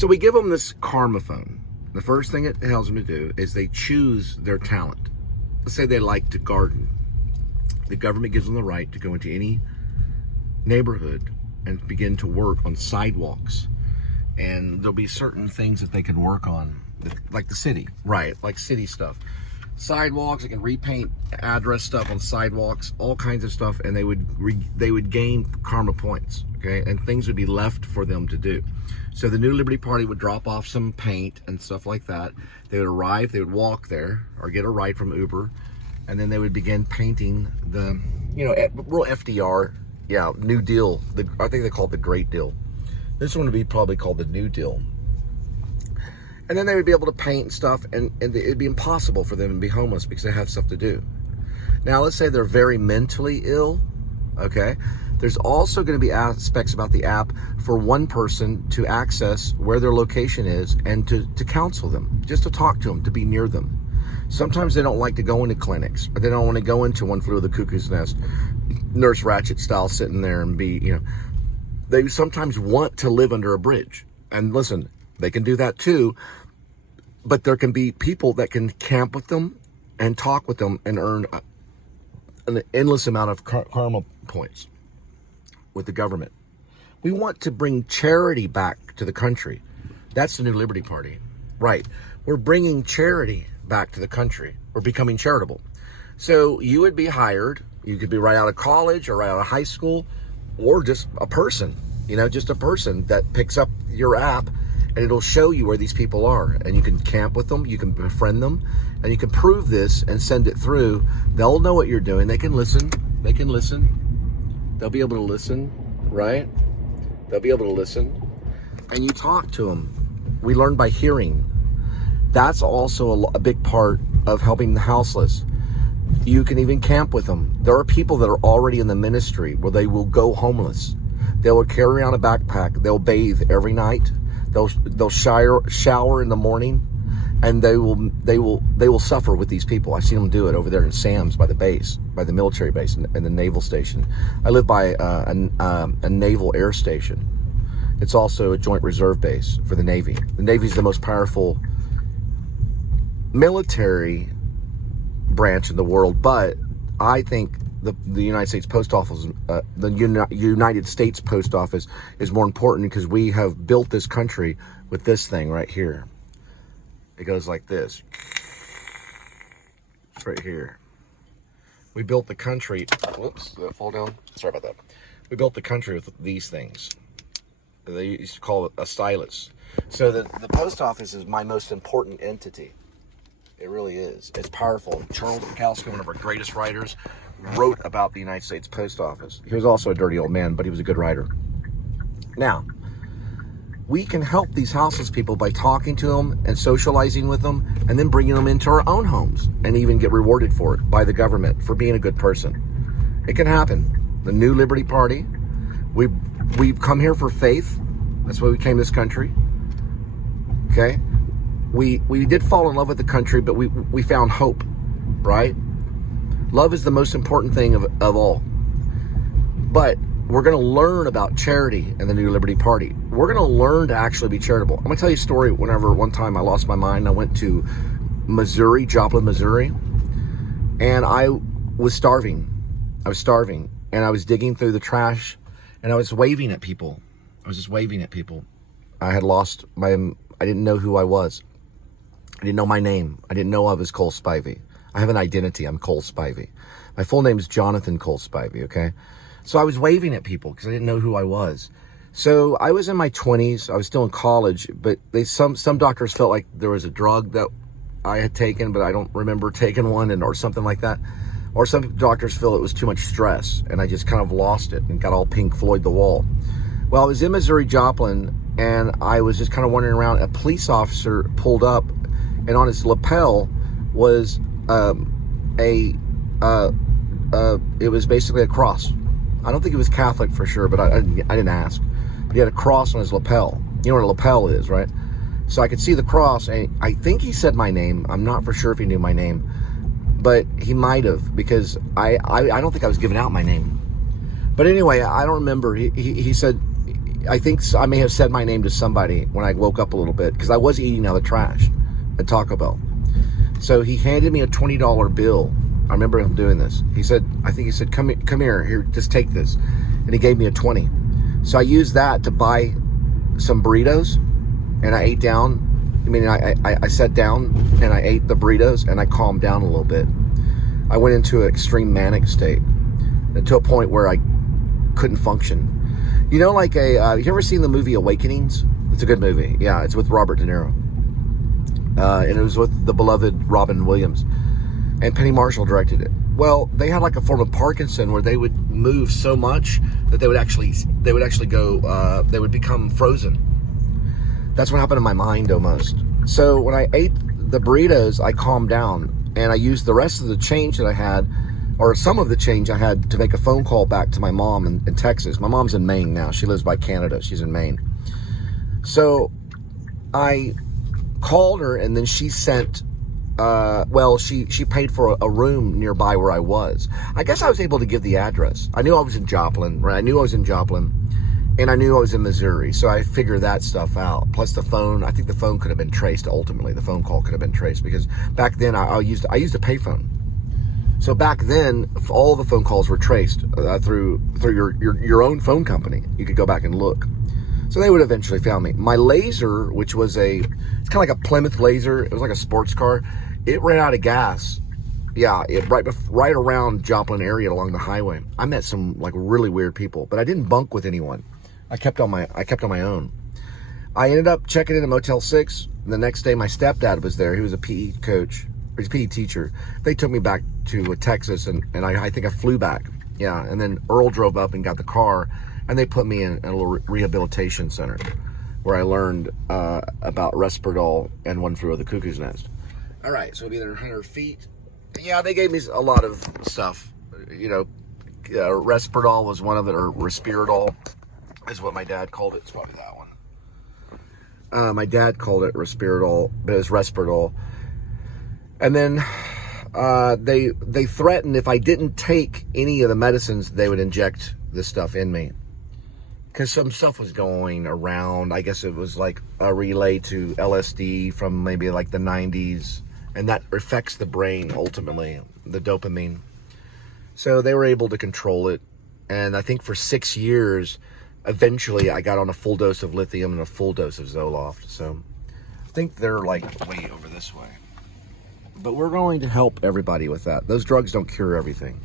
So we give them this karma phone. The first thing it tells them to do is they choose their talent. Let's say they like to garden. The government gives them the right to go into any neighborhood and begin to work on sidewalks. And there'll be certain things that they can work on, like the city, right? Like city stuff. Sidewalks, they can repaint address stuff on sidewalks, all kinds of stuff, and they would gain karma points, okay? And things would be left for them to do. So the New Liberty Party would drop off some paint and stuff like that. They would arrive, they would walk there, or get a ride from Uber, and then they would begin painting the, you know, real FDR, yeah, New Deal. I think they call it the Great Deal. This one would be probably called the New Deal. And then they would be able to paint and stuff, and it'd be impossible for them to be homeless because they have stuff to do. Now, let's say they're very mentally ill, okay? There's also going to be aspects about the app for one person to access where their location is and to counsel them, just to talk to them, to be near them. Sometimes they don't like to go into clinics, or they don't want to go into One Flew Over the Cuckoo's Nest, Nurse Ratched style, sitting there and be, you know, they sometimes want to live under a bridge. And listen, they can do that too, but there can be people that can camp with them and talk with them and earn an endless amount of karma points with the government. We want to bring charity back to the country. That's the New Liberty Party, right? We're bringing charity back to the country. We're becoming charitable. So you would be hired. You could be right out of college or right out of high school, or just a person, you know, just a person that picks up your app, and it'll show you where these people are, and you can camp with them, you can befriend them, and you can prove this and send it through. They'll know what you're doing. They can listen. They can listen. They'll be able to listen, right? They'll be able to listen. And you talk to them. We learn by hearing. That's also a big part of helping the houseless. You can even camp with them. There are people that are already in the ministry where they will go homeless. They will carry around a backpack. They'll bathe every night. They'll shower in the morning, and they will suffer with these people. I've seen them do it over there in Sam's by the base, by the military base and the naval station. I live by a naval air station. It's also a joint reserve base for the Navy. The Navy is the most powerful military branch in the world, but I think the United States Post Office, the United States Post Office is more important because we have built this country with this thing right here. It goes like this. It's right here. We built the country. Whoops, did that fall down? Sorry about that. We built the country with these things. They used to call it a stylus. So the post office is my most important entity. It really is. It's powerful. Charles Bukowski, one of our greatest writers, wrote about the United States Post Office. He was also a dirty old man, but he was a good writer. Now, we can help these houseless people by talking to them and socializing with them, and then bringing them into our own homes and even get rewarded for it by the government for being a good person. It can happen. The New Liberty Party, we've come here for faith. That's why we came to this country. Okay? We did fall in love with the country, but we found hope, right? Love is the most important thing of all. But we're going to learn about charity in the New Liberty Party. We're going to learn to actually be charitable. I'm going to tell you a story. One time I lost my mind. I went to Missouri, Joplin, Missouri, and I was starving. And I was digging through the trash, and I was waving at people. I was just waving at people. I didn't know who I was. I didn't know my name. I didn't know I was Cole Spivey. I have an identity. I'm Cole Spivey. My full name is Jonathan Cole Spivey, okay? So I was waving at people because I didn't know who I was. So I was in my 20s. I was still in college, but some doctors felt like there was a drug that I had taken, but I don't remember taking one, or something like that. Or some doctors feel it was too much stress, and I just kind of lost it and got all Pink Floyd the Wall. Well, I was in Missouri, Joplin, and I was just kind of wandering around. A police officer pulled up, and on his lapel was it was basically a cross. I don't think it was Catholic for sure, but I didn't ask. But he had a cross on his lapel. You know what a lapel is, right? So I could see the cross, and I think he said my name. I'm not for sure if he knew my name, but he might have, because I don't think I was giving out my name. But anyway, I don't remember. He said, I think I may have said my name to somebody when I woke up a little bit, because I was eating out of the trash at Taco Bell. So he handed me a $20 bill. I remember him doing this. He said, come here, just take this. And he gave me a 20. So I used that to buy some burritos, and I ate down. I sat down and I ate the burritos, and I calmed down a little bit. I went into an extreme manic state, to a point where I couldn't function. You know, like you ever seen the movie Awakenings? It's a good movie. Yeah, it's with Robert De Niro. And it was with the beloved Robin Williams. And Penny Marshall directed it. Well, they had like a form of Parkinson where they would move so much that they would actually go, they would become frozen. That's what happened in my mind almost. So when I ate the burritos, I calmed down, and I used the rest of the change that I had, or some of the change I had, to make a phone call back to my mom in Texas. My mom's in Maine now. She lives by Canada. She's in Maine. So I called her, and then she sent, she paid for a room nearby where I was. I guess I was able to give the address. I knew I was in Joplin, right? I knew I was in Joplin, and I knew I was in Missouri. So I figured that stuff out. Plus the phone, I think the phone could have been traced ultimately. The phone call could have been traced, because back then I used a payphone. So back then, all the phone calls were traced through your own phone company. You could go back and look. So they would eventually found me. My Laser, which was it's kind of like a Plymouth Laser. It was like a sports car. It ran out of gas. Yeah, right around Joplin area along the highway. I met some like really weird people, but I didn't bunk with anyone. I kept on my own. I ended up checking in at Motel 6. The next day, my stepdad was there. He was a PE coach. He's a PE teacher. They took me back to Texas, and I think I flew back. Yeah, and then Earl drove up and got the car, and they put me in a little rehabilitation center where I learned about Risperdal and One Flew Over the Cuckoo's Nest. All right, so it'll be there 100 feet. Yeah, they gave me a lot of stuff. You know, Risperdal was one of it, or Risperdal is what my dad called it. It's probably that one. My dad called it Risperdal, but it was Risperdal. And then they threatened if I didn't take any of the medicines, they would inject this stuff in me. Because some stuff was going around. I guess it was like a relay to LSD from maybe like the 90s. And that affects the brain ultimately, the dopamine. So they were able to control it. And I think for 6 years, eventually I got on a full dose of lithium and a full dose of Zoloft. So I think they're like way over this way. But we're going to help everybody with that. Those drugs don't cure everything.